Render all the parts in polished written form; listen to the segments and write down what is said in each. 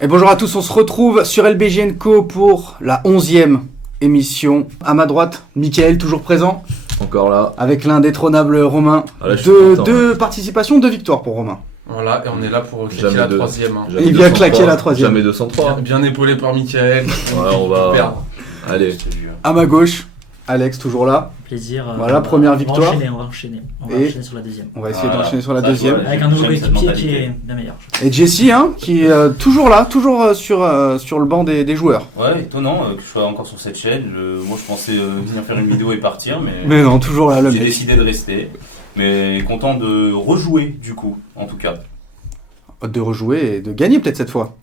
Et bonjour à tous, on se retrouve sur LBGN Co pour la 11e émission. À ma droite, Mickaël, toujours présent. Encore là. Avec l'indétrônable Romain. Ah là, deux participations, 2 victoires pour Romain. Voilà, et on est là pour claquer la troisième. Il vient claquer la troisième. Jamais 203. Bien épaulé par Mickaël. Ouais, on va perdre. Allez. À ma gauche, Alex, toujours là. Plaisir. Voilà, première victoire. On va enchaîner sur la deuxième. On va essayer d'enchaîner sur la deuxième. Avec un nouveau équipier qui est bien meilleur. Et Jessie, qui est toujours là, toujours sur le banc des joueurs. Ouais, étonnant que je sois encore sur cette chaîne. Moi, je pensais venir faire une vidéo et partir, mais non, toujours là, le j'ai mec. décidé de rester. Mais content de rejouer, du coup, en tout cas. De rejouer et de gagner peut-être cette fois.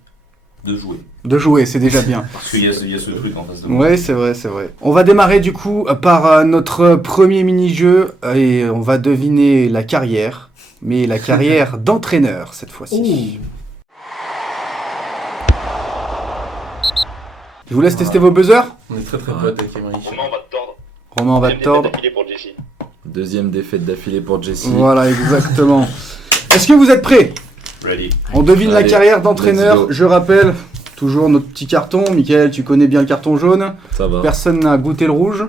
De jouer, c'est déjà bien. Parce qu'il y a ce truc en face de moi. Ouais, c'est vrai. On va démarrer du coup par notre premier mini-jeu et on va deviner la carrière, mais la carrière d'entraîneur cette fois-ci. Je vous laisse tester vos buzzers. On est très potes avec Emery. Romain, on va te tordre. Deuxième défaite d'affilée pour Jessie. Voilà, exactement. Est-ce que vous êtes prêts ? Ready. On devine la carrière let's d'entraîneur. go. Je rappelle, toujours notre petit carton. Mickaël, tu connais bien le carton jaune. Ça va. Personne n'a goûté le rouge.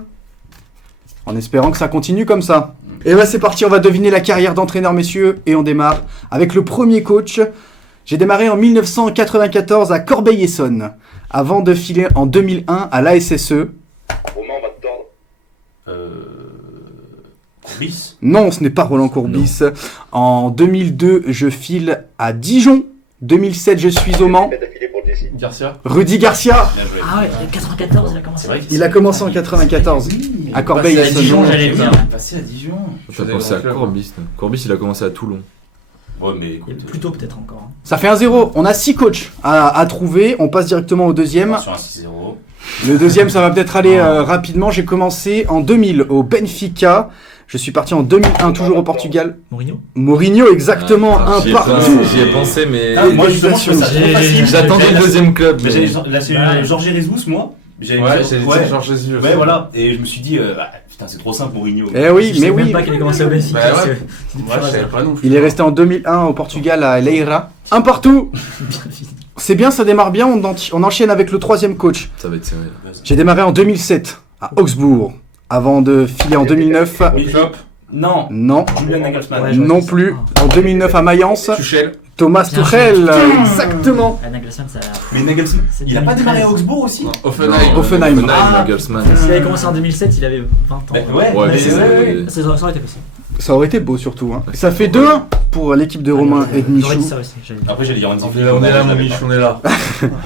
En espérant que ça continue comme ça. Et bah c'est parti, on va deviner la carrière d'entraîneur, messieurs. Et on démarre avec le premier coach. J'ai démarré en 1994 à Corbeil-Essonnes, avant de filer en 2001 à l'ASSE. Romain, on va te tordre. Courbis. Non, ce n'est pas Roland Courbis. En 2002, je file à Dijon. 2007, je suis au Mans. Garcia. Rudy Garcia. Bien joué. Ah ouais, 94, il a commencé. C'est vrai Il a commencé en 94 à À Corbeil-Essonnes. Dijon, j'allais le dire. Passé à Dijon. T'as pensé à Courbis. Courbis, il a commencé à Toulon. Ouais, mais Et écoute. plus tôt peut-être encore. Ça fait 1-0. On a 6 coachs à trouver. On passe directement au deuxième. Sur un 6-0. Le deuxième, ça va peut-être aller rapidement. J'ai commencé en 2000 au Benfica. Je suis parti en 2001, toujours au Portugal. Mourinho, exactement, un partout. J'y ai pensé, mais. Moi, justement, je fais ça trop facile. J'attendais le deuxième club. Mais mais- là, c'est Georges Jesus, moi. J'allais Ouais, dire- j'ai dit ouais. Georges Jesus. Ouais, voilà. Et je me suis dit, putain, c'est trop simple, Mourinho. Eh oui, Je mais sais même oui. pas qu'il a commencé au Benfica. Bah ouais. c'est Moi, je savais pas non plus. Il est resté en 2001 au Portugal à Leira. Un partout. C'est bien, ça démarre bien. On enchaîne avec le troisième coach. Ça va être serré. J'ai démarré en 2007 à Augsbourg, avant de filer en 2009. Klopp. Non. Non, Julian Nagelsmann. Ouais, non plus. En 2009 à Mayence, Tuchel. Thomas Bien Tuchel. sûr. Exactement. Ah, Nagelsmann, ça. Mais Nagelsmann, C'est il a pas 2013. démarré à Augsbourg aussi? Non, Offenheim. Offenheim. Nagelsmann. S'il avait commencé en 2007, il avait 20 ans. Ouais, Ouais, mais mais c'est c'est- vrai. Ça aurait été possible. Ça aurait été beau surtout. Ça fait 2-1 pour l'équipe de Romain et de J'aurais dit Michou. ça aussi. j'allais dire. Après, j'allais dire Andy On est là, mon Mich, on est là.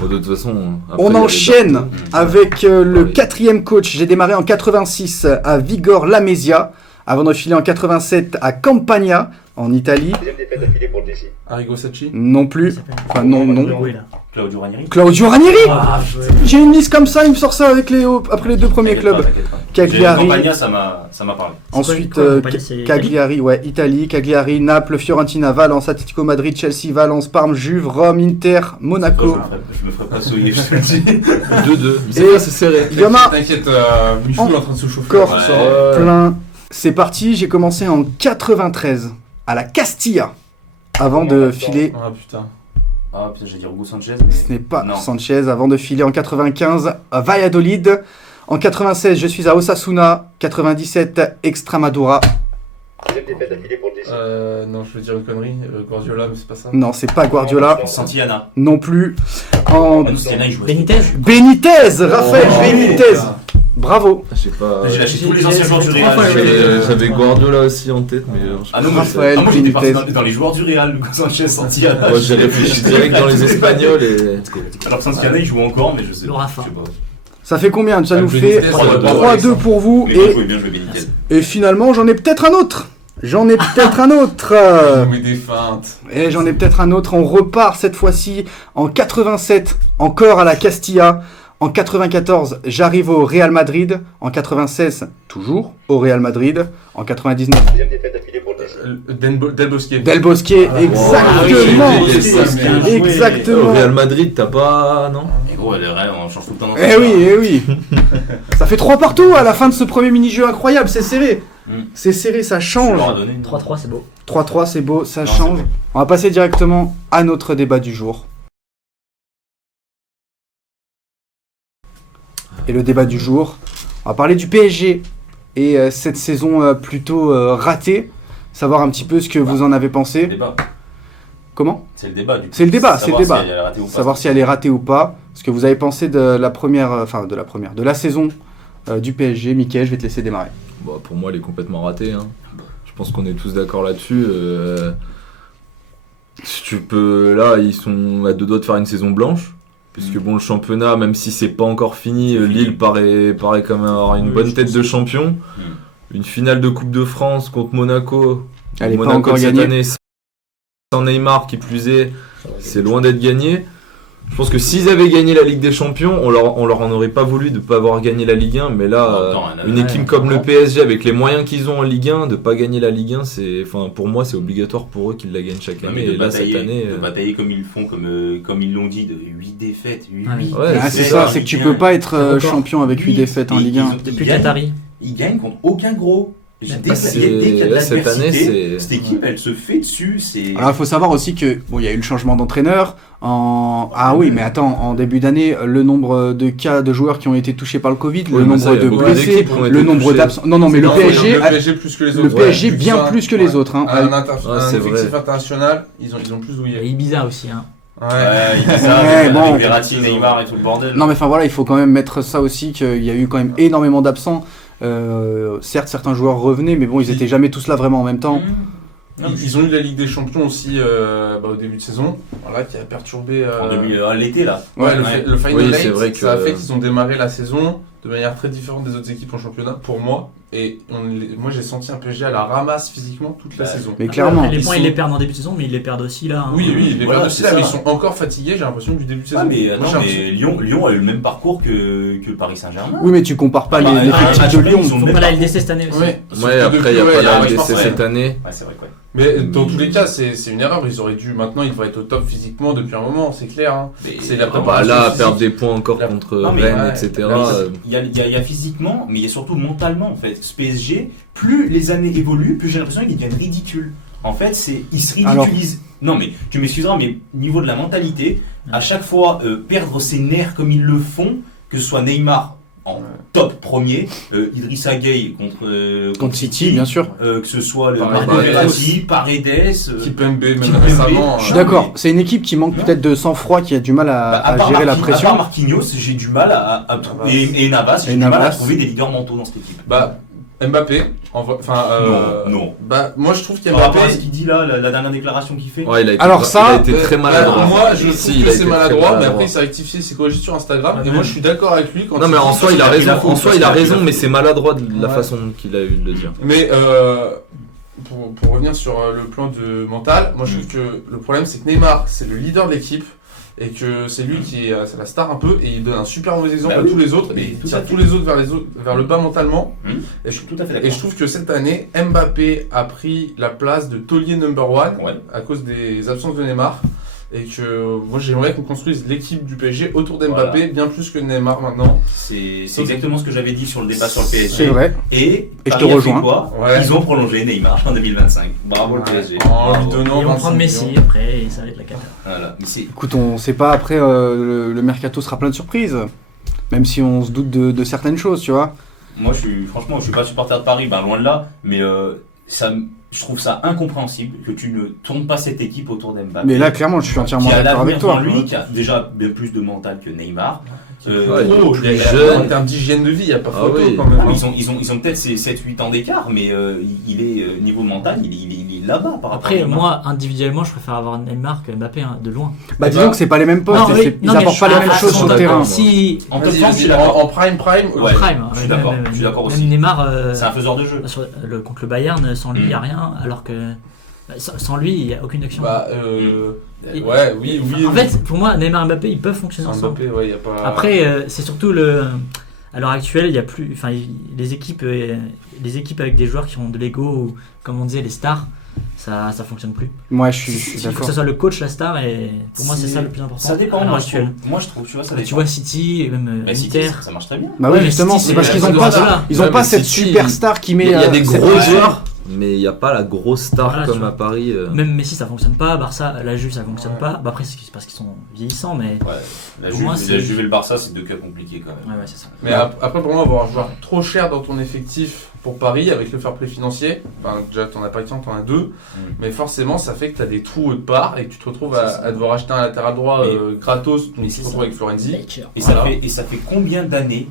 Bon, de toute façon. après, On il y a les enchaîne Barthes. avec le quatrième coach. J'ai démarré en 86 à Vigor Lamezia, avant de filer en 87 à Campania, en Italie. Arrigo Sacchi. Non plus. Il s'appelle- Enfin, non. Oui, là. Claudio Ranieri. Claudio Ranieri. Ah, ouais. J'ai une liste comme ça, il me sort ça avec après les 2 premiers clubs. Cagliari. Campania, ça m'a parlé. Ensuite, quoi, Campania, c'est Cagliari, ouais, Italie, Cagliari, Naples, Fiorentina, Valence, Atlético Madrid, Chelsea, Valence, Parme, Juve, Rome, Inter, Monaco. Je me ferai pas souiller, je te le dis. 2-2. Mais Et- c'est serré. Il y en a T'inquiète, Michou est en train de se chauffer. encore Ouais. plein. C'est parti, j'ai commencé en 93 à la Castilla, avant de filer. Ah putain. Ah putain, j'allais dire Hugo Sanchez, Ce mais. n'est pas Non. Sanchez, avant de filer en 95 à Valladolid. En 96, je suis à Osasuna. 97, Extremadura. Non, je veux dire une connerie. Guardiola, mais c'est pas ça. Non, c'est pas Guardiola. Santillana. Non plus. En Ah non, Santillana, il jouait. Benitez. Benitez, Raphaël Oh, Benitez. putain. Bravo. Je sais pas. J'ai lâché J'ai- tous les anciens j'ai- joueurs du j'ai Real. trois fois J'avais Guardiola aussi en tête, mais. je sais Ah pas. non, moi, Raphaël moi j'étais parti Benitez. dans les joueurs du Real, Hugo Sanchez, Santillana. Moi, j'ai réfléchi direct dans les Espagnols et. Alors Santillana, il joue encore, mais je sais Le pas. Rafa. Je sais pas. Ça fait combien? Ça Ah, nous Benitez, fait 3-2. 3-2 pour vous. Mais bien joué, Benitez. Et finalement, j'en ai peut-être un autre. J'en ai peut-être un autre. Mais des feintes. Et j'en ai peut-être un autre. On repart cette fois-ci en 87, encore à la Castilla. En 94, j'arrive au Real Madrid. En 96, toujours au Real Madrid. En 99, Del Bosque. Del Bosque, exactement. Ah, Exactement. Au Real Madrid, t'as pas. Non? Mais gros, le Real, on change tout le temps. Eh oui, eh oui. Ça fait 3 partout à la fin de ce premier mini-jeu incroyable. C'est serré. C'est serré, ça change. 3-3, c'est beau. 3-3, c'est beau, ça Non, change. c'est bon. On va passer directement à notre débat du jour. et le débat du jour. On va parler du PSG et cette saison plutôt ratée. Savoir un petit peu ce que vous en avez pensé. C'est le débat. Comment ? C'est le débat. C'est le débat, c'est le débat. Si elle est ratée ou pas. Savoir si elle est ratée ou pas. Ce que vous avez pensé de la saison du PSG. Mickaël, je vais te laisser démarrer. Bon, pour moi, elle est complètement ratée. Hein. Je pense qu'on est tous d'accord là-dessus. Si tu peux, là, ils sont à 2 doigts de faire une saison blanche. Puisque bon, le championnat, même si c'est pas encore fini, Lille paraît quand même avoir une bonne tête de champion. Une finale de Coupe de France contre Monaco. Elle est Monaco pas encore cette gagnée. année, sans Neymar qui plus est, c'est loin d'être gagné. Je pense que s'ils avaient gagné la Ligue des Champions, on leur en aurait pas voulu de pas avoir gagné la Ligue 1, mais là, une équipe comme le PSG avec les moyens qu'ils ont en Ligue 1, de pas gagner la Ligue 1, pour moi c'est obligatoire pour eux qu'ils la gagnent chaque année. Et là cette année, de batailler comme ils le font, comme ils l'ont dit, de 8 défaites, 8 c'est ça, c'est que tu peux pas être champion avec 8 défaites en Ligue 1. Depuis Qatari. Ils gagnent contre aucun gros. Cette année, cette équipe, elle se fait dessus. Alors, il faut savoir aussi que il y a eu le changement d'entraîneur. Mais attends, en début d'année, le nombre de cas de joueurs qui ont été touchés par le Covid, le nombre de blessés, le nombre d'absents. Non, mais le PSG plus que les autres. Le PSG bien plus que les autres. Un effectif international, ils ont plus douillé. Et Ibiza aussi. Hein. Avec Verratti, Neymar et tout le bordel. Non, mais enfin voilà, il faut quand même mettre ça aussi qu'il y a eu quand même énormément d'absents. Certes, certains joueurs revenaient, mais bon, ils étaient jamais tous là vraiment en même temps. Ils ont eu la Ligue des Champions aussi au début de saison, qui a perturbé. À l'été là. Le Final Eight, vrai ça a fait qu'ils ont démarré la saison de manière très différente des autres équipes en championnat, pour moi. Et moi j'ai senti un PSG à la ramasse physiquement toute la saison. Mais clairement. Les points ils les perdent en début de saison, mais ils les perdent aussi là. Hein. Oui, ils les perdent aussi là, mais ils sont encore fatigués, j'ai l'impression, du début de saison. Mais Lyon a eu le même parcours que le Paris Saint-Germain. Oui, mais tu compares pas l'effectif de Lyon. Ils font pas la LDC cette année aussi. Ouais, après il n'y a pas la LDC cette année. Ouais, c'est vrai quoi. Mais dans tous les cas, c'est une erreur. Ils auraient dû. Maintenant, ils devraient être au top physiquement depuis un moment, c'est clair. Hein. C'est la préparation. Là, perdre des points encore contre Rennes, etc. Il y a physiquement, mais il y a surtout mentalement en fait. Ce PSG, plus les années évoluent, plus j'ai l'impression qu'ils deviennent ridicules. En fait, ils se ridiculisent. Non, mais tu m'excuseras, mais niveau de la mentalité, à chaque fois, perdre ses nerfs comme ils le font, que ce soit Neymar en top premier, Idrissa Gueye contre City, bien sûr. Que ce soit le Verratti, Paredes, Kipembe, même récemment. Je suis d'accord, c'est une équipe qui manque peut-être de sang-froid, qui a du mal à gérer la pression. À part Marquinhos, j'ai du mal à trouver, et Navas, j'ai du mal à trouver des leaders mentaux dans cette équipe. Mbappé, non. Moi je trouve qu'il y a Mbappé. Par rapport à ce qu'il dit là, la dernière déclaration qu'il fait. Ouais, il a été très maladroit. Moi je trouve que c'est maladroit, mais après il s'est rectifié, il s'est corrigé sur Instagram. Et moi je suis d'accord avec lui quand non, mais en soi il a raison. En soi il a raison, mais c'est maladroit de la façon qu'il a eu de le dire. Mais pour revenir sur le plan de mental, moi je trouve que le problème c'est que Neymar c'est le leader de l'équipe. Et que c'est lui qui est la star un peu, et il donne un super mauvais exemple à tous les autres, et il tire tous les autres vers le bas mentalement. Et je suis tout à fait d'accord. Et je trouve que cette année, Mbappé a pris la place de taulier number one à cause des absences de Neymar. Et que moi j'aimerais qu'on construise l'équipe du PSG autour d'Mbappé bien plus que Neymar maintenant. C'est exactement ce que j'avais dit sur le débat sur le PSG. C'est vrai. Et je te rejoins. Ils ont prolongé Neymar en 2025. Bravo le PSG. En lui donnant ils vont prendre Messi après et ça va être la cata. Voilà. Écoute, on sait pas après le mercato sera plein de surprises. Même si on se doute de certaines choses, tu vois. Moi franchement je suis pas supporter de Paris, loin de là, mais je trouve ça incompréhensible que tu ne tournes pas cette équipe autour d'Mbappé. Mais là, clairement, je suis entièrement d'accord avec toi. Lui, qui a déjà bien plus de mental que Neymar. En termes d'hygiène de vie, il n'y a pas photo quand même. Ils ont peut-être 7-8 ans d'écart, mais il est niveau mental, il est là-bas par rapport Après, moi, individuellement, je préfère avoir Neymar que Mbappé, de loin. Disons que c'est pas les mêmes postes, ils n'apportent pas les mêmes choses sur le terrain. En prime. Je suis d'accord aussi. Même Neymar, c'est un faiseur de jeu. Contre le Bayern, sans lui, il n'y a rien. Alors que sans lui, il n'y a aucune action. Oui. En fait, pour moi, Neymar et Mbappé, ils peuvent fonctionner ensemble. Mbappé, y a pas... Après, c'est surtout à l'heure actuelle, il y a plus, les équipes avec des joueurs qui ont de l'ego, ou comme on disait, les stars, ça fonctionne plus. Moi, je suis Il faut d'accord. que ce soit le coach, la star, et pour moi, c'est ça le plus important. Ça dépend. à l'heure actuelle. Moi, je trouve, tu vois, ça dépend. Tu vois City, même Inter. Ça marche très bien. Bah oui, justement, c'est parce qu'ils n'ont pas cette superstar qui met. Il y a des gros joueurs. mais il n'y a pas la grosse star Voilà, comme tu vois. à Paris. Même Messi ça fonctionne pas, Barça, la Juve ça fonctionne pas. Bah après c'est parce qu'ils sont vieillissants, mais La Pour moi, c'est- Juve et le Barça, c'est 2 cas compliqués quand même. ouais c'est ça. Mais après, pour moi, avoir un joueur trop cher dans ton effectif pour Paris, avec le fair play financier, déjà t'en as pas qu'un, t'en as deux, mais forcément ça fait que t'as des trous de part et que tu te retrouves à devoir acheter un latéral droit gratos, donc tu te retrouves avec Florenzi. Et Voilà. ça fait combien d'années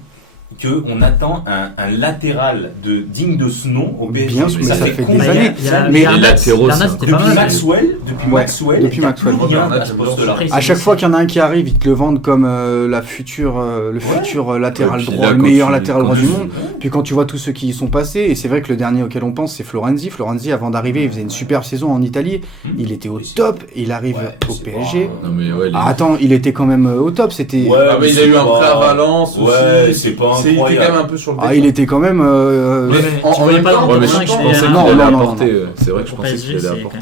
qu'on attend un latéral digne de ce nom au PSG? Bien sûr, mais ça fait des combien années. Mais les latéraux, Bernat ça. c'était pas Depuis mal. Maxwell, Depuis il y a Maxwell. plus rien Bernat, à ce poste-là. Après, À chaque fois qu'il y en a un qui arrive, ils te le vendent comme le futur latéral Et puis droit, là, le quand meilleur tu- latéral quand droit tu- du monde. Puis quand tu vois tous ceux qui y sont passés, et c'est vrai que le dernier auquel on pense, c'est Florenzi. Florenzi, avant d'arriver, il faisait une superbe saison en Italie. Il était au top, et il arrive au c'est PSG. pas- Non, mais ouais, Ah, attends, il était quand même au top. C'était. Ouais, Ah, mais il a eu un prêt à Valence aussi. Ouais, c'est pas Il était quand incroyable. même un peu sur le Ah, il était quand même. Mais tu en voyais même pas temps, dans Ouais, mais le je cinq, pensais mais- qu'il Non, allait non, non, apporter. non. C'est vrai que je Pour pensais PSG, qu'il allait c'est apporter.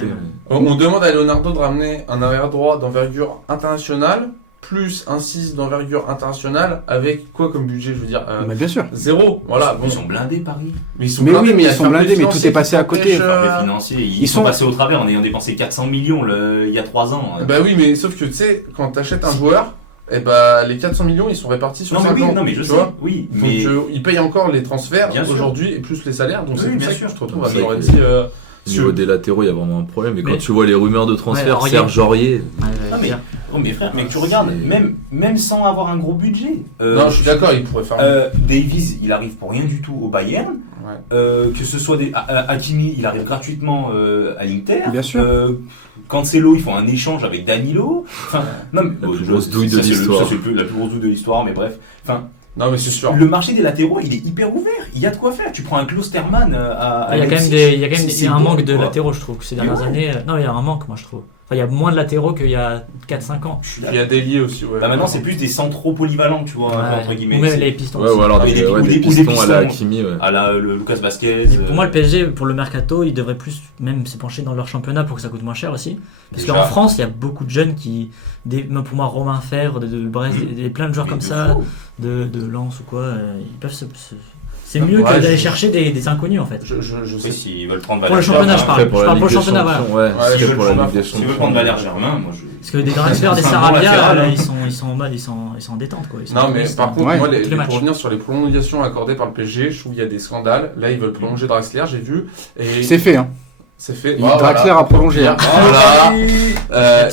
quand même- on demande à Leonardo de ramener un arrière droit d'envergure internationale, plus un 6 d'envergure internationale, avec quoi comme budget, je veux dire Mais bien sûr. zéro. Voilà, bon. Ils sont blindés, Paris. Mais ils sont Mais blindés, oui, mais il y a ils sont qu'un peu de blindés, mais tout financier est passé qui à côté. t'empêche, Les financiers, ils ils sont sont- passés au travers en ayant dépensé 400 millions il y a 3 ans. Bah oui, mais sauf que tu sais, quand t'achètes un joueur, et bah les 400 millions ils sont répartis sur Non mais 5 oui, ans. non mais je tu sais, vois. oui, Donc mais ils payent encore les transferts Bien sûr. aujourd'hui et plus les salaires, donc Oui, c'est pour bien ça sûr. que tu te retrouves Donc, à c'est- Florenzi. Au niveau des latéraux, il y a vraiment un problème. Et quand Mais- tu vois les rumeurs de transfert, Ouais, Serge Aurier. Ah, mais- oh mais frère, mais tu regardes, même sans avoir un gros budget. Non, je suis d'accord, ils pourraient faire. Davies, il arrive pour rien du tout au Bayern. Ouais. Que ce soit Hakimi, il arrive gratuitement à l'Inter. Bien sûr. Cancelo, ils font un échange avec Danilo. Enfin, non, mais, La plus grosse douille ça, de c'est l'histoire. Ça, c'est la plus grosse douille de l'histoire, mais bref. Enfin, Non, mais c'est sûr. le marché des latéraux, il est hyper ouvert. Il y a de quoi faire. Tu prends un Klosterman à Il y a quand même Leipzig, il y a quand même c'est un bon, manque de quoi. latéraux, je trouve, que ces Mais dernières ouais. années. Non, il y a un manque, moi, je trouve. Enfin, il y a moins de latéraux qu'il y a 4-5 ans. Je suis Il y a des liés aussi, ouais. Bah maintenant, c'est plus des centraux polyvalents, tu vois, Ouais. entre guillemets. Ou même C'est- les pistons. Ouais, aussi. ou alors Ah, mais des des- ou des des pistons à la pistons. Hakimi. Ouais. à le Lucas Vasquez. Mais pour moi, le PSG, pour le mercato, ils devraient plus même se pencher dans leur championnat pour que ça coûte moins cher aussi. Parce Déjà. qu'en France, il y a beaucoup de jeunes qui. Pour moi, Romain Fèvre, de Brest, plein de joueurs Mais comme de ça, fou. de Lens ou quoi, ils peuvent c'est mieux Ouais, que d'aller je- chercher des inconnus en fait. Je Oui, sais. s'ils veulent prendre Pour le Valère championnat, Germain, je parle. Après, pour Je la parle Ligue pour le des championnat, Champions, Ouais, ouais, je c'est veux pour le la Ligue championnat. des S'ils veulent Champions. prendre Valère Germain, moi je. Parce que des transferts, des C'est un bon Sarabia, latéral, hein. ils sont en mode, ils sont en détente quoi. Ils sont Non, mais ils par sont- contre, Ouais. moi, tous les matchs. pour revenir sur les prolongations accordées par le PSG, je trouve qu'il y a des scandales. Là, ils veulent prolonger Draxler, j'ai vu. Et C'est fait, hein. c'est fait. Il- Draxler a prolongé, hein. Voilà.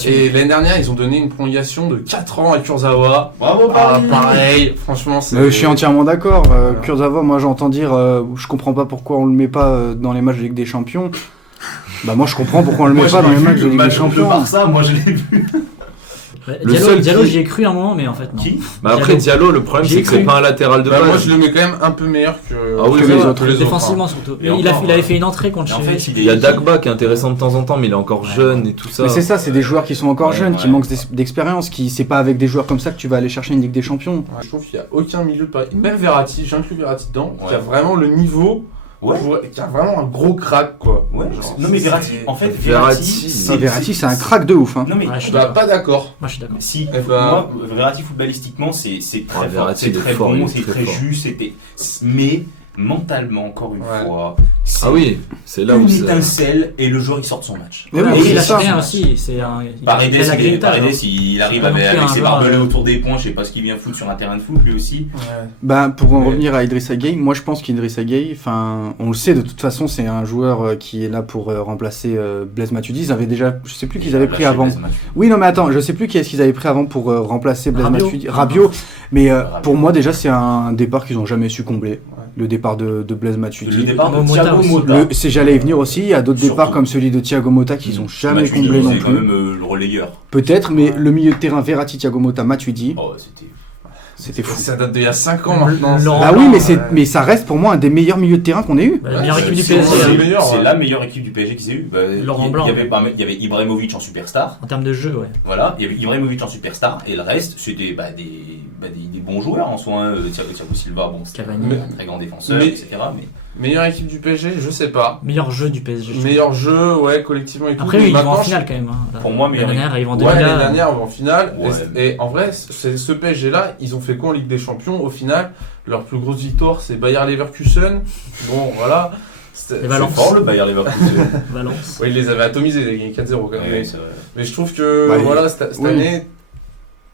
Et l'année dernière, ils ont donné une prolongation de 4 ans à Kurzawa. Bravo Ah, pareil, franchement, c'est. Je suis entièrement d'accord. Kurzawa, moi j'entends dire, je comprends pas pourquoi on le met pas dans les matchs de Ligue des Champions. Bah moi je comprends pourquoi on le met Moi, pas je dans l'ai les vu, matchs de le Ligue des match de Champions. Barça, moi je l'ai vu. Ouais, Le Diallo, seul Diallo, qui- j'y ai cru un moment, mais en fait non. Qui Bah après, Diallo, le problème, J'y c'est ai que c'est cru. pas un latéral de Bah, moi, base. je le mets quand même un peu meilleur que, Ah oui, que oui, les oui. autres. Défensivement surtout. Et Il encore, avait fait une entrée contre Et en chez- fait, Il y a Dagba qui est intéressant de temps en temps, mais il est encore Ouais. jeune et tout ça. Mais c'est ça, c'est des joueurs qui sont encore Ouais, jeunes, qui ouais. manquent d'expérience, qui c'est pas avec des joueurs comme ça que tu vas aller chercher une Ligue des Champions. Ouais, je trouve qu'il n'y a aucun milieu de Paris. Même Verratti, j'inclus Verratti dedans, qui a Ouais. vraiment le niveau, Ouais. qui a vraiment un gros crack, quoi. Ouais. Genre, Non mais c'est- Verratti, en fait, Verratti, Verratti, c'est un crack de ouf. Hein. Non mais Ouais, je suis Bah, d'accord. pas d'accord. Moi je suis d'accord. si, Eh ben- moi, Verratti footballistiquement, c'est très Ouais, fort, Verratti, c'est il est très fort, il bon, est c'est très très fort. juste, mais mentalement, encore une Ouais. fois, c'est Ah oui, c'est là où une ça. étincelle et le joueur il sort de son match. Mais Ouais, oui, et c'est il a ça. fait rien aussi. C'est un. Paredes, il a la grinta, Paredes, genre. il arrive pas non plus avec un ses joueur, barbelés autour des points, je sais pas ce qu'il vient foutre sur un terrain de foot lui aussi. Bah, pour en Ouais. revenir à Idrissa Gueye, moi je pense qu'Idrissa Gueye, enfin, on le sait de toute façon, c'est un joueur qui est là pour remplacer Blaise Matuidi. Ils avaient déjà, je sais plus qui ils avaient pris avant. Oui, non, mais attends, je sais plus qui est-ce qu'ils avaient pris avant pour remplacer Blaise Rabiot. Matuidi. Rabiot. Mais Rabiot. pour moi, déjà, c'est un départ qu'ils ont jamais su combler. Le départ de Blaise Le Matuidi. départ de Mota Thiago aussi. Motta. J'allais y venir aussi. Il y a d'autres Surtout. départs comme celui de Thiago Motta qu'ils ont jamais Matuidi, comblé non c'est quand plus. même le relayeur. Peut-être, mais le milieu de terrain Verratti, Thiago Motta, Matuidi, Oh, c'était. c'était fou. Ça date d'il y a 5 ans maintenant. Laurent Bah Blanc, oui, mais ça reste pour moi un des meilleurs milieux de terrain qu'on ait eu. Bah, la meilleure Ouais, équipe du c'est- PSG. c'est- hein. le meilleur, C'est ouais. la meilleure équipe du PSG qui s'est eu. Bah, Laurent il y Blanc. avait Ibrahimovic en superstar. En termes de jeu, ouais. Voilà, il y avait Ibrahimovic en superstar et le reste c'était des bons joueurs en soi. Thiago Silva, bon, c'était Cavani. un très grand défenseur, Mais- etc. Mais Meilleure équipe du PSG, je sais pas. Meilleur jeu du PSG. je trouve. Meilleur jeu, ouais, collectivement et tout. Après, Mais ils vont en maintenant, finale quand même. Hein. Pour moi, l'année meilleur dernière, ils vont en Ouais, l'année demi-finale. dernière, on va en finale. Ouais. Et en vrai, ce PSG-là, ils ont fait quoi en Ligue des Champions? Au final, leur plus grosse victoire, c'est Bayer Leverkusen. Bon, voilà. Et Valence. C'est fort le Bayer Leverkusen. Valence. Ouais, il les avait atomisés, il a gagné 4-0 quand même. Ouais, c'est vrai. Mais je trouve que voilà, cette année,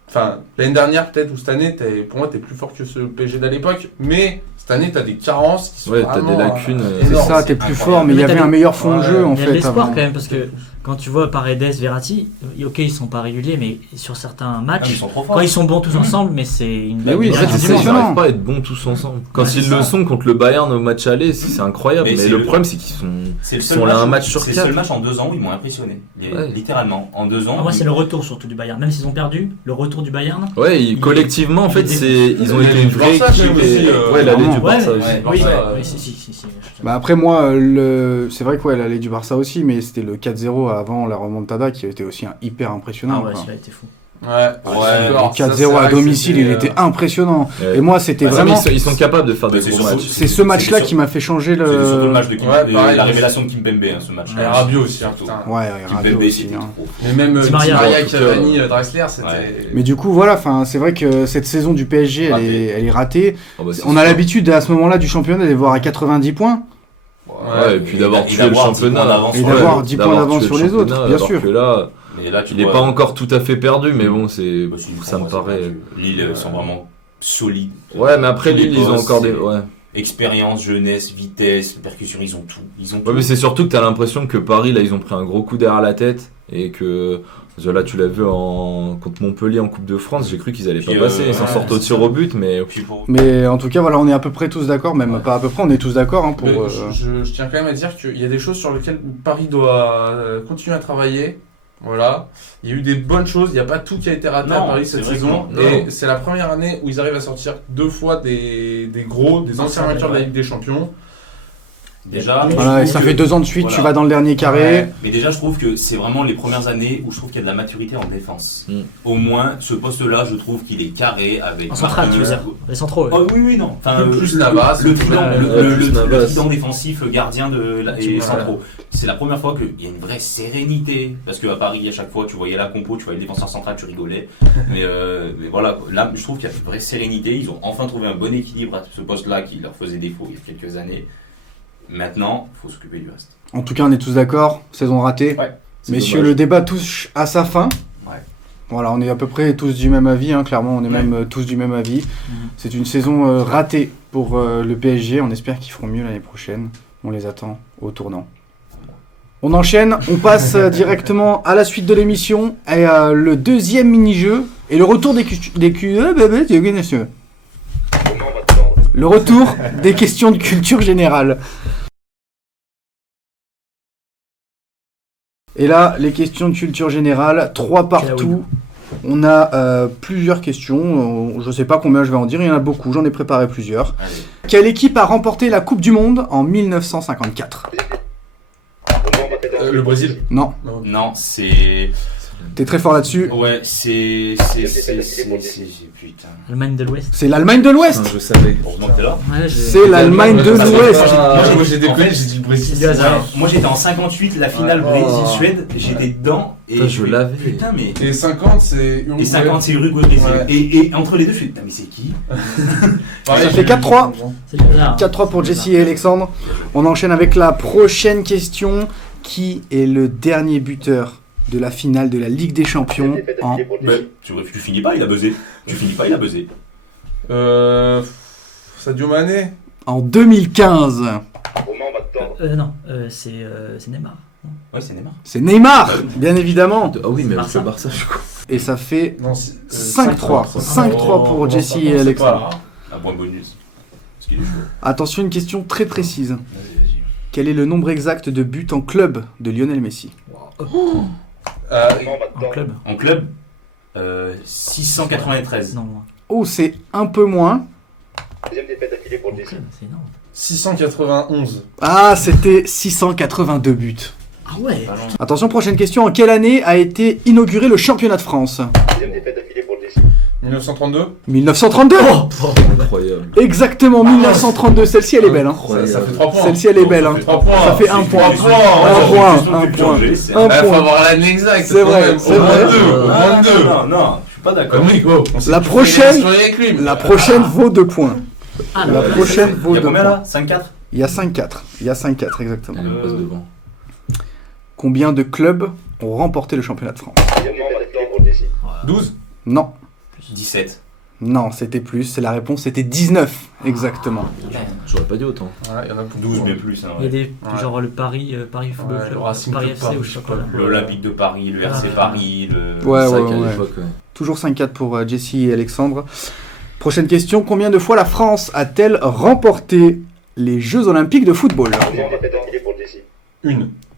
enfin l'année dernière peut-être ou cette année, pour moi t'es plus fort que ce PSG d'à l'époque, mais cette année t'as des carences qui sont t'as des lacunes. C'est ça, t'es plus fort, mais il y avait un meilleur fond de jeu en fait. Il y a de l'espoir avant. quand même parce que quand tu vois Paredes, Verratti, ok ils sont pas réguliers, mais sur certains matchs, Ils sont trop forts. quand ils sont bons tous ensemble, mais c'est une. Mais oui, En fait, c'est ils impressionnant. n'arrivent pas à être bons tous ensemble. Quand ils le sont contre le Bayern au match aller, c'est incroyable. Mais le problème, c'est qu'ils sont là un match sur 4. C'est le seul match en 2 ans où ils m'ont impressionné. Littéralement, en 2 ans. Moi, c'est le retour surtout du Bayern. Même s'ils ont perdu, le retour du Bayern. Ouais, collectivement, en fait, ils ont été une vraie équipe. Ouais, l'allée du Barça aussi. Oui, si. Bah après moi, c'est vrai que l'allée du Barça aussi, mais c'était le 4-0 avant la remontada qui était aussi hyper impressionnant. Ah ouais, celui-là était fou. Le 4-0 à domicile, il était impressionnant. Et moi, c'était vraiment. Ils sont capables de faire des gros matchs. C'est ce match-là qui m'a fait changer le. C'est surtout le match de Kimpembe, la révélation de Kimpembe, ce match. Et Rabiot aussi, Ouais, Kimpembe, c'était trop. Et même Di Maria, Cavani, Draxler, c'était. Mais du coup, voilà, c'est vrai que cette saison du PSG, elle est ratée. On a l'habitude à ce moment-là du championnat de les voir à 90 points. Ouais, et puis d'avoir tué le championnat. Et d'avoir 10 points d'avance sur les autres, bien sûr. Mais là, il n'est pas encore tout à fait perdu, mais bon, ça me paraît. Lille sont vraiment solides. Ouais, mais après Lille, ils ont encore des. Expérience, jeunesse, vitesse, percussion, ils ont tout. Ouais, mais c'est surtout que tu as l'impression que Paris, là, ils ont pris un gros coup derrière la tête et que. Là, tu l'as vu contre Montpellier en Coupe de France, j'ai cru qu'ils allaient pas passer, ils s'en sortent au tir au but, mais. Mais en tout cas, voilà, on est à peu près tous d'accord, même pas à peu près, on est tous d'accord. Je tiens quand même à dire qu'il y a des choses sur lesquelles Paris doit continuer à travailler. Voilà, il y a eu des bonnes choses, il n'y a pas tout qui a été raté à Paris cette saison. Et c'est la première année où ils arrivent à sortir 2 fois des anciens vainqueurs de la Ligue des Champions. Déjà, voilà, et ça fait 2 ans de suite, tu vas dans le dernier carré. Ouais. Mais déjà, je trouve que c'est vraiment les premières années où je trouve qu'il y a de la maturité en défense. Au moins, ce poste-là, je trouve qu'il est carré avec. En central, tu veux dire les centraux. Oh, oui, non. Enfin, plus Navas, le trident défensif, gardien et centraux. C'est la première fois qu'il y a une vraie sérénité. Parce qu'à Paris, à chaque fois, tu voyais la compo, tu voyais le défenseur central, tu rigolais. mais voilà, là, je trouve qu'il y a une vraie sérénité. Ils ont enfin trouvé un bon équilibre à ce poste-là qui leur faisait défaut il y a quelques années. Maintenant, il faut s'occuper du reste. En tout cas, on est tous d'accord, saison ratée. Ouais, messieurs, le débat touche à sa fin. Ouais. Voilà, on est à peu près tous du même avis, clairement, on est même tous du même avis. C'est une saison ratée pour le PSG, on espère qu'ils feront mieux l'année prochaine. On les attend au tournant. On enchaîne, on passe directement à la suite de l'émission, et le deuxième mini-jeu, et le retour le retour des questions de culture générale. Et là, les questions de culture générale, 3 partout. On a plusieurs questions. Je ne sais pas combien je vais en dire, il y en a beaucoup, j'en ai préparé plusieurs. Allez. Quelle équipe a remporté la Coupe du Monde en 1954 ? Le Brésil. Non. Non, c'est. T'es très fort là-dessus. Ouais, c'est. Putain. L'Allemagne de l'Ouest. C'est l'Allemagne de l'Ouest. Je savais. Heureusement que t'es là. Ouais, C'est l'Allemagne de l'Ouest. Moi j'ai déconné, j'ai dit le Brésil. Moi j'étais en 58, la finale Brésil-Suède, j'étais dedans. Et je l'avais. Putain, mais. Et 50, c'est Uruguay. Et 50, c'est Uruguay-Brésil. Ouais. Et entre les deux, je suis. Putain, mais c'est qui? Pareil, Ça fait 4-3. C'est bizarre. 4-3 pour Jesse et Alexandre. On enchaîne avec la prochaine question. Qui est le dernier buteur de la finale de la Ligue des Champions en... Tu finis pas, il a buzzé. Sadio Mané. En 2015. Non, c'est Neymar. Ouais, c'est Neymar. C'est Neymar, bien évidemment. Ah oui, mais Barça. le Barça, je crois. Et ça fait Non, 5-3. 5-3 pour Jesse et Alexandre. Un point bonus. Parce qu'il est chaud. Attention, une question très précise. Vas-y. Quel est le nombre exact de buts en club de Lionel Messi ? En club 693. Non, Oh, c'est un peu moins. club, c'est énorme. 691. Ah, c'était 682 buts. Ah ouais. Attention, prochaine question. En quelle année a été inauguré le championnat de France ? 1932. 1932 Incroyable. Exactement, 1932. Celle-ci, elle est belle. Ça fait 3 points. Celle-ci, elle est belle. 3 points. Ça fait 1 point. Un point. Un point. Il faut avoir l'année exacte. C'est vrai, c'est vrai. Non, je suis pas d'accord. La prochaine vaut 2 points. Ah, La prochaine vaut Il y a 2 combien points. là 5-4 Il y a 5-4. Il y a 5-4, exactement. Allez, on passe devant. Combien de clubs ont remporté le championnat de France? 12. Non. 17. Non, c'était plus. C'est la réponse, c'était 19. Exactement. J'aurais pas dit autant. Voilà, il y en a pour 12 mais plus. Hein, Il y a ouais. des, genre le Paris Football Ouais, Club, le Racing Paris Club FC Paris, ou je sais pas quoi. là. L'Olympique de Paris, le RC Paris, le... Ouais, C'est vrai ouais, qu'à ouais. l'époque, ouais. Toujours 5-4 pour Jesse et Alexandre. Prochaine question. Combien de fois la France a-t-elle remporté les Jeux Olympiques de football?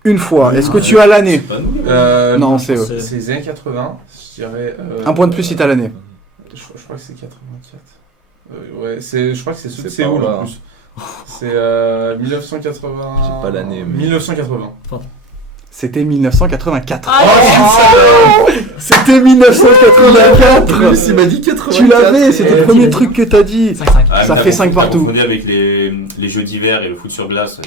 Une fois. Est-ce que tu as l'année? C'est pas nous. Non, c'est eux. C'est les années 80, je dirais. Un point de plus si t'as l'année. Je crois que c'est 84. Ouais, je crois que c'est ceux de C'est Séoul par là. en plus. C'est 1980. J'ai pas l'année, mais- 1980. C'était 1984. Oh, C'était 1984. il m'a dit 84. Tu l'avais, c'était et- le premier et- truc que t'as dit. 5-5. Ah, Ça mais fait t'as 5 partout. confondu avec les jeux d'hiver et le foot sur glace.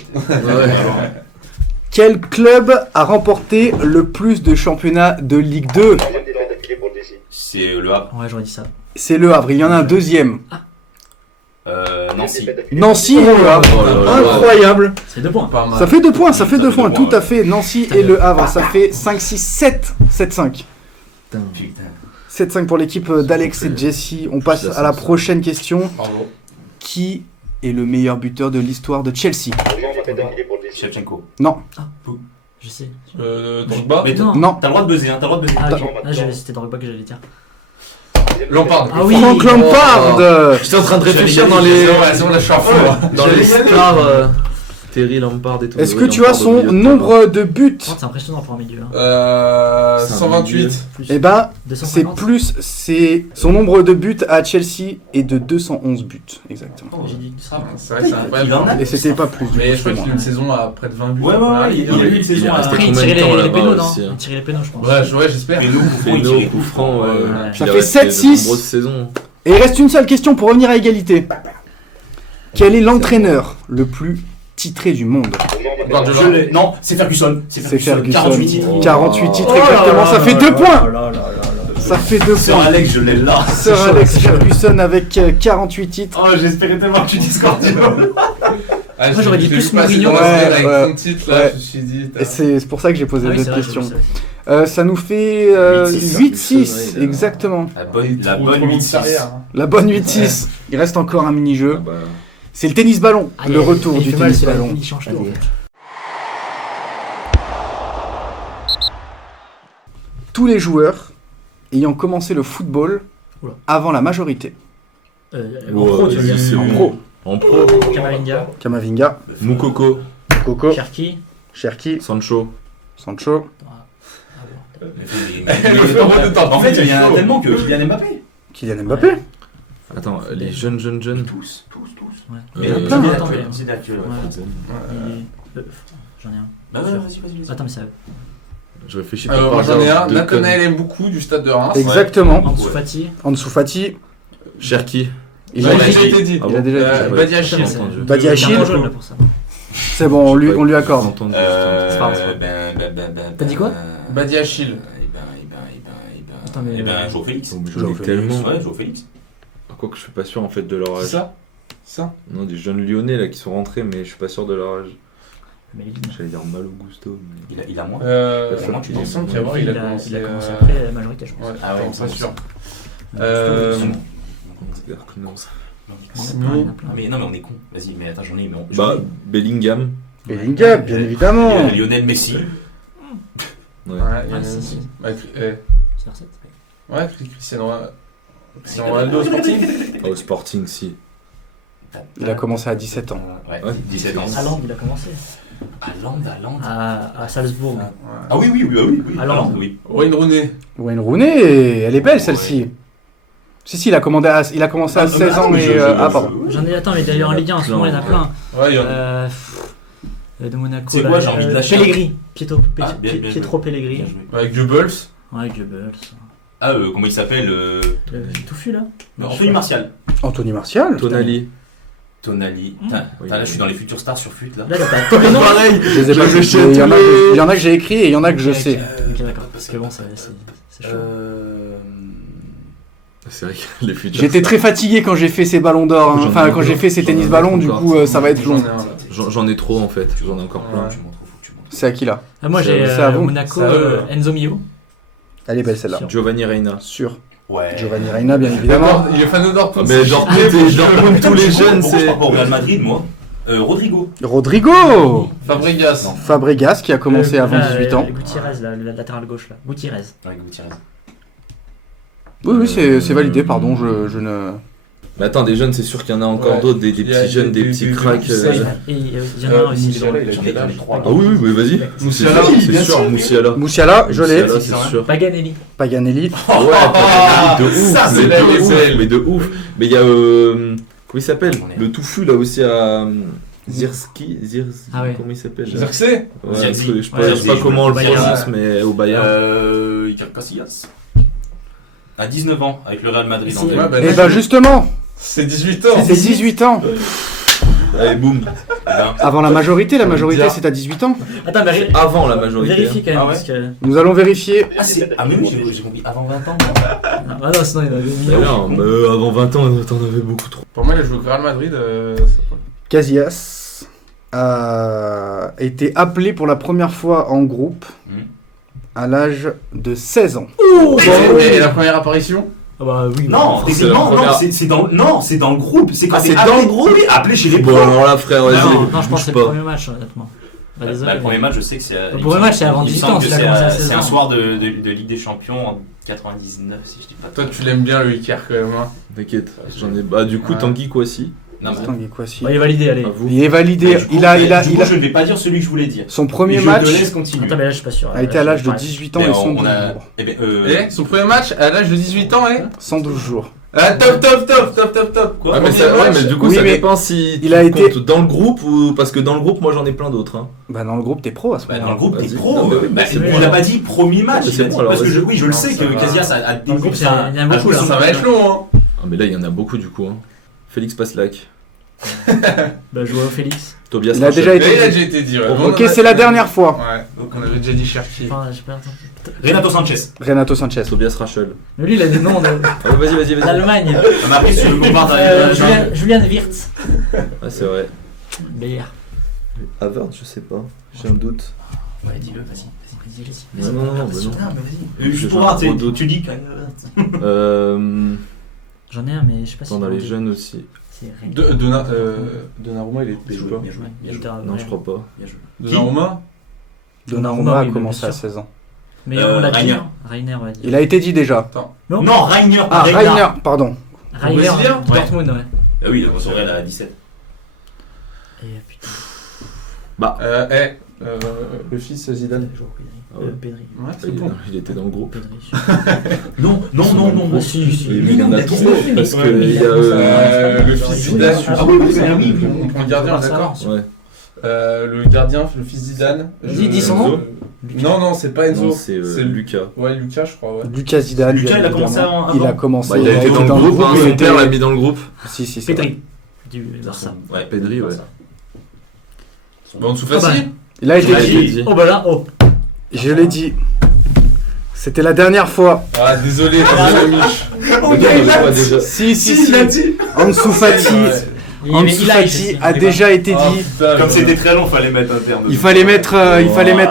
Quel club a remporté le plus de championnats de Ligue 2? C'est le Havre. Ouais, j'aurais dit ça. C'est le Havre. Il y en a un deuxième. Nancy. Nancy et le Havre. Oh là là. Incroyable. C'est 2 points. Pas mal. Ça fait 2 points, ça fait Ça 2 fait points. deux points, Tout à fait. Nancy et le Havre. Ça fait 5, 6, 7. 7-5. Putain. 7-5 pour l'équipe d'Alex et Jesse. On passe à la prochaine question. Bravo. Qui est le meilleur buteur de l'histoire de Chelsea? Shevchenko. Non. Je sais. Drogba. Mais Non. Non. t'as le droit de buzzer, hein, t'as le droit de buzzer. Ah, ok. C'était Drogba que j'allais dire. Lampard. Ah oui. Frank Lampard. J'étais en train de réfléchir J'allais dans dire, les. C'est bon, là, je suis à fond, là. Dans les stars. Terry Lampard et tout. Est-ce que Ouais, tu as Lampard au son milieu de nombre de buts? C'est impressionnant pour un milieu. Hein. 128. Plus. Eh ben, c'est 250. plus. C'est son nombre de buts à Chelsea est de 211 buts, exactement. J'ai dit que ça. C'est vrai que c'est incroyable. Il en a. Et c'était pas plus du Mais coup. je crois qu'il a moi. une saison à près de 20 buts. Ouais, il a eu une saison à resté Après, il combien de tirait temps les là-bas pénaux, non? aussi, hein. Il tirait les pénaux, je pense. Ouais, j'espère. Et nous, Péno, coup franc, ouais. Ouais. Ça Il a fait resté 7-6. de nombreuses saisons. Et il reste une seule question pour revenir à égalité. Quel est l'entraîneur le plus titré du monde? Guardiola. Je l'ai. Non, c'est Ferguson. C'est Ferguson. 48 titres. 48 titres, Oh là exactement. là Ça fait là 2 là points. là là là là. Ça fait 2 Sir points. Alex, je l'ai là. Sir Alex Ferguson avec 48 titres. Oh, j'espérais tellement que tu dises Guardiola. Ah, Moi, j'aurais dit je plus l'ai vu passer Mourinho. dans la semaine Ouais, avec ton titre, là, ouais. je me suis dit. Et c'est pour ça que j'ai posé Ah oui, deux c'est vrai, questions. c'est vrai. Ça nous fait 8-6, Ouais, exactement. La bonne 8-6. La bonne 8-6. Il reste encore un mini-jeu. Ah bah, C'est le tennis ballon. Ah, Le retour il du fait mal, tennis c'est la ballon. il change tout. en Allez. fait. Tous les joueurs ayant commencé le football Oula. avant la majorité. En Ouais, pro, tu veux vas-y, dire. c'est En bon. pro, En pro. Kamavinga, Kamavinga, Moukoko, Coco, Cherki. Cherki, Sancho. Sancho. En fait, il y en a tellement que Kylian Mbappé. Kylian Mbappé. Attends, les jeunes. Tous. Ouais. Il y en a Euh, plein, hein. C'est naturel. Et- J'en ai un. Bah ouais, vas-y. Attends, mais ça. Je réfléchis Alors, pour moi j'en ai un. de Nathanaël aime beaucoup du stade de Reims. Exactement. Ansu Fati. Ansu Fati. Cherki. Il Il a a déjà déjà été dit. Ah Il a bon déjà été. Ouais, Badiachil. j'ai entendu. Badiachil. Carton jaune là pour ça. C'est bon, on lui accorde. Entendu. C'est pas grave. T'as dit quoi Badiachil. Attends, mais. Eh ben, Joe Félix. Donc, Joe j'en ai Félix. tellement. Ouais, Joe Félix. Quoi que je suis pas sûr en fait de leur C'est âge. ça Ça Non, des jeunes lyonnais là qui sont rentrés, mais je suis pas sûr de leur âge. Mais J'allais dire Malo Gusto. Mais... Il a moins. Il tu me dis. semble qu'avant il a il a commencé. commencé après la majorité, je pense. Ouais, Ah ouais, c'est pas c'est sûr. Non. Sinon- Il y en a plein. Mais non, mais on est con. Vas-y, mais attends, j'en ai. Mais Bah, Bellingham. Bellingham, bien évidemment. Lionel Messi. Ouais. Ouais, il y en a Ah, si, une. si. Ouais, C'est R7. ouais, Cristiano Ronaldo Sporting. Au Sporting, si. Il a commencé à 17 ans. Ouais, Ouais. 17 ans. Haaland, il a commencé. Haaland. À Salzbourg. Ah oui. Haaland. Oui. Wayne Rooney. Wayne Rooney, elle est belle celle-ci. Si, il a commencé à 16 ans et. Ah, pardon. J'en ai, attends, mais d'ailleurs en Ligue 1, en ce moment, il y en a plein. Ouais, il y en a. De Monaco. C'est là, quoi, j'ai envie de lâcher un- Pellegrini. Pietro Bien Pietro Pellegrini. Bien joué. Avec Goebbels. Ouais, Goebbels. Ah, comment il s'appelle Le touffu là. Anthony Martial. Anthony Martial. Tonali. Tonali. Putain, là, je suis dans les futurs stars sur FUT là. Là, t'as tous les noms. Pareil. Je les ai pas vus. Il y en a que j'ai écrit et il y en a que je sais. Ok, d'accord. Parce que bon, c'est chaud. C'est vrai que les futurs. J'étais très fatigué quand j'ai fait ces ballons d'or. Hein. Enfin, quand j'ai fait ces tennis ballons, du coup, ça va être long. J'en ai un, là. J'en ai trop en fait, j'en ai encore plein. Ouais. C'est à qui là? Ah, moi j'ai C'est à vous. Monaco, C'est à eux. Enzo Mio. Elle est belle celle-là. Sûr. Giovanni Reina. Sûr. Ouais. Giovanni Reina, bien évidemment. Il est fan de Dortmund. Mais Dortmund, tous les jeunes, Bon, je c'est. pars pour Real Madrid, moi. Rodrigo. Rodrigo Fabregas. Non. Fabregas qui a commencé avant 18 ans. Gutiérrez, là, le latéral gauche là. Gutiérrez. Avec Gutiérrez. Oui, c'est validé, pardon, je ne... Mais attends, des jeunes, c'est sûr qu'il y en a encore Ouais. d'autres, des Il y a petits jeunes, des petits cracks. Et il y en a un aussi. Musiala, il a J'en quel âge trois. Ah oui, mais vas-y. Musiala, C'est bien sûr, sûr. Moussiala. Moussiala, je l'ai. Moussiala, c'est sûr. Paganelli. Paganelli. Ouais, de ouf, ça, c'est mais la de ouf, SL. mais de ouf. Mais il y a comment il s'appelle? On est- Le touffu là aussi à Zirski, Ah ouais. comment il s'appelle? Xerxé. Ouais, Zirkzee. je sais pas, Ouais, je sais pas il comment on le joue au prononce, mais au Bayern. Iker Casillas. À 19 ans, avec le Real Madrid en Si. 2000. Ouais, bah, Et là, bah justement, c'est 18 ans. c'est 18 ans. Allez, boum. Avant la majorité Bizarre. c'est à 18 ans. Attends, mais C'est avant la majorité. vérifie quand même. Ah ouais. Parce que... Nous allons vérifier. Ah, mais oui, j'ai compris avant 20 ans. Ah non, sinon il y en avait Mais millions. non, mais avant 20 ans, t'en avais beaucoup trop. Pour moi, il a joué au Real Madrid. Ça peut- Casillas a été appelé pour la première fois en groupe à l'âge de 16 ans. Et la première apparition? Ah bah oui. Non, C'est techniquement, la non, première- c'est dans le groupe. C'est quand Ah, c'est appelé- dans le groupe Oui, appelé chez les Bon, pros. alors là, frère, vas-y. Non, je pense que c'est bouge le pas. premier match, honnêtement. Bah, désolé. Bah, le premier match, je sais que c'est. Le premier match, c'est avant il me 18 semble ans, que s'il a c'est commencé à c'est 16 un ans. soir de Ligue des Champions en 99, si je dis pas. Toi, tu l'aimes bien, le Iker, quand même. Hein. T'inquiète, j'en ai. Bah, du coup, Ouais. Tanguy Kouassi. Non, mais- Attends, il est quoi, si Bah, il est validé, allez. À vous. Il est validé. Du coup, je ne vais pas dire celui que je voulais dire. Son premier Et je match te laisse continuer. Attends, mais là je suis pas sûr. a été à l'âge de 18 ans Mais et 112 on a. jours. Eh ben, Et son premier match à l'âge de 18 ans, 112 jours. Ah, top. Quoi, Ouais, mais, premier match mais du coup, Oui, ça mais dépend si il tu a été- comptes dans le groupe ou. Parce que dans le groupe, moi j'en ai plein d'autres. Hein. Bah dans le groupe, t'es pro à ce Bah, moment-là. dans le groupe, t'es Vas-y. pro. Non, mais oui, Bah, mais c'est on bon. n'a pas dit premier match. Mais c'est il a dit, bon, alors, parce que vas-y. oui, je le Non, sais ça que va. Casillas a Dans le groupe, débuté. il y en a beaucoup, là. Ça va être long, hein. Ah, mais là, il y en a beaucoup du coup. Hein. Félix Paslak, Bah, Joao Félix. Tobias Il a Rachel. déjà été Mais il a dit. déjà été dit. Ouais. Ok, c'est la dernière fois. Ouais, donc on avait déjà dit Cherki. Enfin, j'ai pas entendu. Renato Sanchez. Renato Sanchez. Tobias Rachel. Mais lui, il a des noms de. Ah, vas-y. L'Allemagne. On a appris sur le boulevard Julian Wirtz. Ah, c'est vrai. Bayer. Havard, je sais pas. J'ai un doute. Ouais, dis-le, vas-y. Non, non, bah non. Juste J'ai pour un voir, gros tu doute. tu dis que. J'en ai un, mais je sais pas si. Dans les jeunes aussi. C'est rien. Donnarumma, il est Bien joué, bien joué, bien joué. Non, je crois pas. Bien joué. Donnarumma. Donnarumma a oui, commencé bien à sûr. 16 ans. Mais on l'a dit. Rainer. Rainer, on l'a dit. Il a été dit déjà. Non. Non, Rainer, Ah, pas Rainer, pardon. Rainer, Brésilien Dortmund, ouais. Ah oui, il a son Real à 17. Et putain. Le fils Zidane. Ah ouais. Pedri. Ouais, Ah, c'est bon. il était dans le groupe. Pedri. Non. Ah, si. Oui, mais il y en a trop parce Ouais, que mais il y a. Le fils Zidane. Ah oui, oui. On prend le gardien, d'accord. Ouais. Le gardien, le fils Zidane. Vas-y, dis son nom. Non, c'est pas Enzo. Non, c'est Lucas. Ouais, Lucas, je crois, ouais. Lucas Zidane. Lucas, bien il a commencé évidemment. avant. Il a commencé. Bah, il a été dans le groupe, hein, il son était- père l'a mis dans le groupe. Si, c'est vrai. Pedri. Du Barça. Ouais, Pedri, ouais. Bon, en dessous Ah bah. facile. Il a été Il a dit. été dit. Oh bah là, oh. Je l'ai dit. C'était la dernière fois. Ah, désolé, Mich. Mais non, mais pas déjà. Si. dit. Ansu Fati. Il y avait Ansu Eli, Fati je a sais déjà été Ah, dit. putain, Comme c'était très long, fallait mettre un terme. Il fallait mettre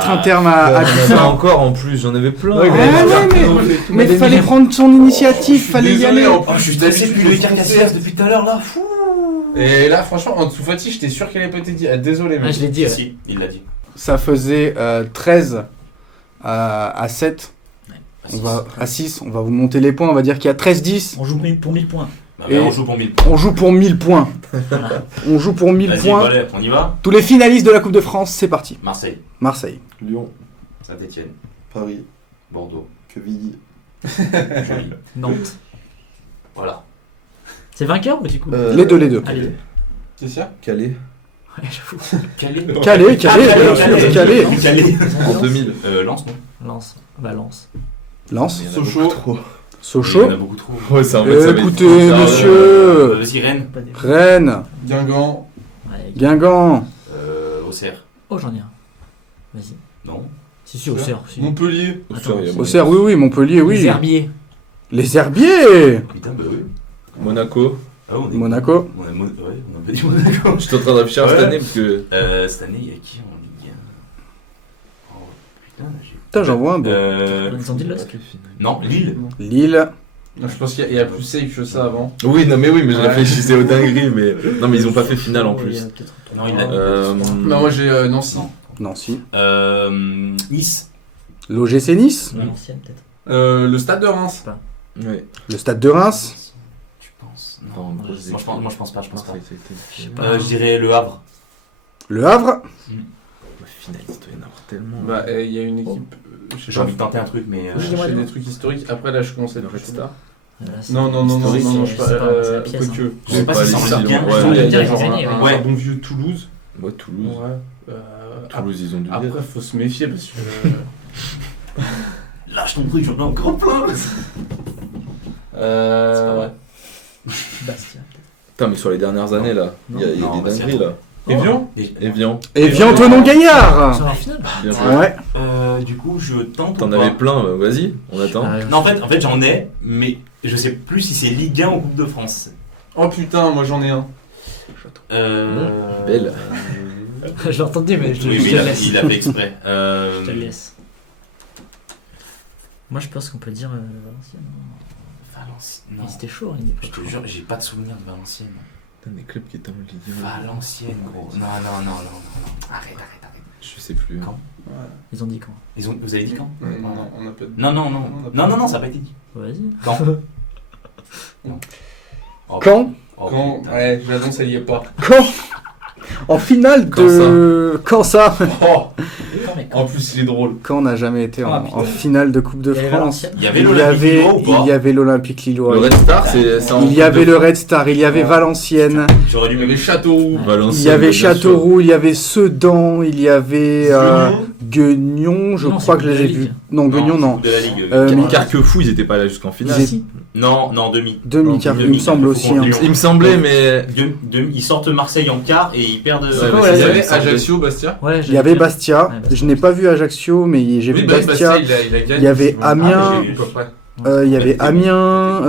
un terme à tout Ça ça. encore en plus, j'en avais plein. Ouais, mais il fallait prendre son initiative, fallait y Désolé, aller. en plus, Oh, je suis stressé depuis le Iker Casillas depuis tout à l'heure là. Fou. Et là, franchement, en dessous Fati, j'étais sûr qu'elle avait pas été dit. Ah, désolé, Ah, mec. je l'ai dit. Ouais. Si, il l'a dit. Ça faisait 13 à 7. On va à 6, on va vous monter les points, on va dire qu'il y a 13-10. On joue pour 1000 points. Bah, mais Et- on joue pour 1000. On joue pour 1000 points. Voilà. On joue pour 1000 Vas-y, points. allez, on y va. Tous les finalistes de la Coupe de France, c'est parti. Marseille, Marseille. Lyon, Saint-Etienne, Paris, Bordeaux, Quevilly. Joli. Nantes. Voilà. C'est vainqueur ou du coup Les deux. Allez. C'est ça? Calais, Ouais, j'avoue. Calais. Calais, bien sûr, Calais. Calais. en 2000. Lens, non. Lens. Valence. Lens. Il y en a Sochaux. beaucoup trop. Il y Sochaux. en a beaucoup trop. Ouais, ça en fait, ça va être Écoutez, trop. monsieur. Vas-y, Rennes. Pas des- Rennes. Guingamp. Ouais. Guingamp. Auxerre. Oh, j'en ai un. Vas-y. Non. Si, Auxerre. Si. Montpellier. Attends, il y a Auxerre, oui, Montpellier, oui. Les Herbiers. Les Herbiers. Putain, bah oui. Monaco, Monaco. On a pas dit Monaco. Je suis en train de réfléchir cette année parce que. Cette année, il y a qui en Ligue 1? Oh putain, Putain, j'en vois un bon. Ils ont dit Lost. Non, Lille. Lille. Non, je pense qu'il y a plus safe que ça avant. Oui, mais je Ouais. réfléchissais aux dingueries, mais. Non, mais ils ont pas fait finale en plus. Non, il a. Non, moi j'ai Nancy. Nancy. Nice. L'OGC Nice. L'ancienne, peut-être. Le stade de Reims. Ouais. Le stade de Reims. Tu penses? Non, Non, moi je pense pas. Je sais pas. Je dirais Le Havre. Le Havre. Finaliste, il doit y en avoir tellement. Bah, il y a une équipe. J'ai envie de tenter un truc, mais. Je cherchais des trucs historiques. Après, là, je commence à être Red Star. Non, je sais pas. c'est la pièce, Quoique. Je sais pas si c'est en Ligue 1. Ouais, Ils ont ouais, dire, ils ont genre gagné. un Ouais. bon vieux Toulouse. Ouais, Toulouse. Ouais. Toulouse, ils ont dû Après, dire. faut se méfier parce que. Lâche ton truc, j'en ai encore plein. C'est pas vrai. Bastia. Putain, mais sur les dernières années là, il y a Non, des c'est dingueries là. Evian Evian. Et bien Antoine Gaillard. Sur la finale. Bien joué. Ouais. Du coup, je tente. T'en ou pas avais plein, vas-y, on attend. Non, en fait, j'en ai, mais je sais plus si c'est Ligue 1 ou Coupe de France. Oh putain, moi j'en ai un. Belle. Je l'ai entendu, mais je te Oui, mais je te laisse. il a fait exprès. Je te laisse. Moi, je pense qu'on peut dire Valenciennes. Valenciennes. Mais Non. c'était chaud, il Je te jure, j'ai pas de souvenir de Valenciennes. Putain, des clubs qui étaient en Ligue 1. Valenciennes, gros. Non. Arrête. Je sais plus. Quand Ils ont dit quand? Vous avez dit quand? On a pas de. Non, ça n'a pas été dit. Vas-y. Quand? Oh, Quand oh, Quand putain. Ouais, j'annonce, elle y est pas. Quand En finale de. Quand ça Oh Quand, mais En plus, il est drôle. Quand on n'a jamais été Ah, putain. en finale de Coupe de Il y avait France. Valenciennes. Il y avait l'Olympique Lillois ou pas? Il y avait l'Olympique Lillois. Le Red Star, c'est en Il y avait Coupe de le Red Star, il y avait Valenciennes, J'aurais dû Il y avait me Châteauroux. Valenciennes, il y avait bien sûr. Châteauroux, il y avait Sedan, il y avait Guignon. Guignon, je Non, crois c'est que je les ai de la vus. Ligue. Non, Guignon, non. de la Ligue. Mais- Carquefou, ils étaient pas là jusqu'en finale. Ils- Non, demi. Demi-quart, il me semble aussi. hein. Il me semblait, mais. Ils sortent Marseille en quart et ils perdent. Ouais, quoi, mais Il y c'est- avait c'est- Ajaccio, Bastia. Ouais, Il y avait Bastia, Ouais, Bastia. je n'ai pas vu Ajaccio, mais j'ai Oui, vu bah, Bastia. il a gagné. Il y avait Ah, Amiens. j'ai vu à peu près. Il y avait Amiens,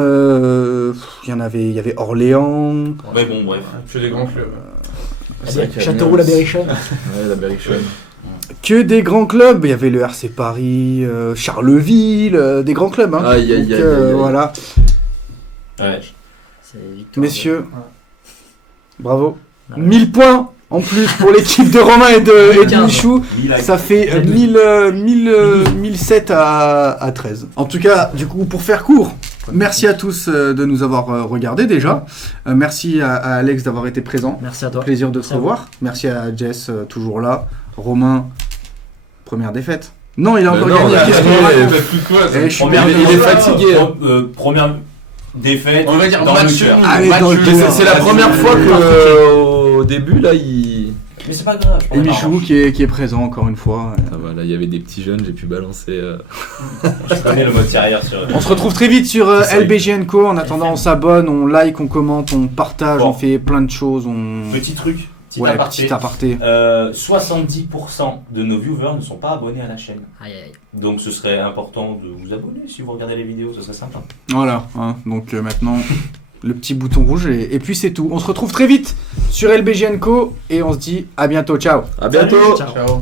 il y avait Orléans. Ouais, bon, bref. Que des grands clubs. C'est vrai qu'il y a Châteauroux, la Amiens. Berrichonne. Ouais, la Berrichonne. Que des grands clubs, il y avait le RC Paris, Charleville, des grands clubs. Hein. Aïe, aïe, Donc, aïe, aïe, aïe. voilà. Ouais. C'est victoire. Messieurs, Ouais. bravo. Ouais. 1000 points en plus pour l'équipe de Romain et de 15. Michou. Milan. Ça fait 1007 à 13. En tout cas, du coup, pour faire court, merci à tous de nous avoir regardés déjà. Merci à Alex d'avoir été présent. Merci à toi. Plaisir de te Merci à vous. revoir. Merci à Jess, toujours là. Romain, première défaite. Non, il a encore non, gagné. on a Qu'est-ce gagné. qu'on On raconte a plus de quoi. Eh, je suis Première il est fatigué. Première défaite On va dire dans le match cœur. nul. Allez, Match dans le nul. cœur. Mais c'est la première fois que au début là, il. Mais c'est pas grave. Et Michou qui est présent encore une fois. Ça va, là il y avait des petits jeunes, j'ai pu balancer. Je connais le mode carrière sur. On se retrouve très vite sur Ça y est. LBGN Co. En attendant, on s'abonne, on like, on commente, on partage, Bon. on fait plein de choses. Petit truc, petit Ouais, aparté. petit aparté. 70% de nos viewers ne sont pas abonnés à la chaîne. Aïe, aïe. Donc ce serait important de vous abonner si vous regardez les vidéos, ce serait sympa. Voilà, hein. Donc maintenant, le petit bouton rouge et puis c'est tout. On se retrouve très vite sur LBGN Co. Et on se dit à bientôt. Ciao. À bientôt. Ciao. Ciao.